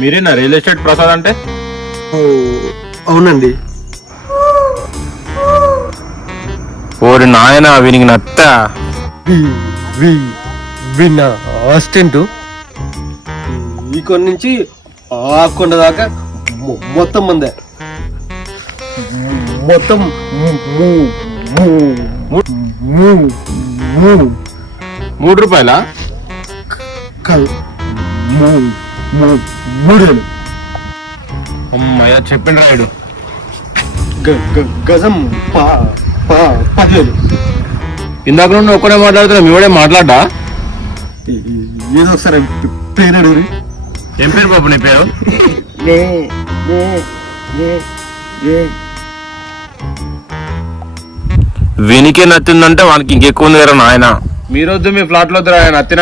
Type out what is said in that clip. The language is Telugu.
మీరేనా రియల్ ఎస్టేట్ ప్రసాద్ అంటే? అవునండి. ఓరి నాయన వీనికి నత్త విన్నా అసిస్టెంట్ ఈ కొన్ని నుంచి ఆ కొండ దాకా మొత్తం మందే మొత్తం 3 రూపాయలా? మూడేలు అమ్మయ్య చెప్పిండి రాయుడు. గజం 10,000. ఇందాక నుండి ఒక్కడే మాట్లాడుతున్నా, మీ వాడే మాట్లాడ్డా? ఏదో ఒకసారి పేరు అడుగురి. ఏం పేరు బాబు నీ పేరు? వీనికే నచ్చిందంటే వానికి ఇంకెక్కువ ఉంది కదా నాయన. మీరొద్దు, మీ ఫ్లాట్ లో నత్తిన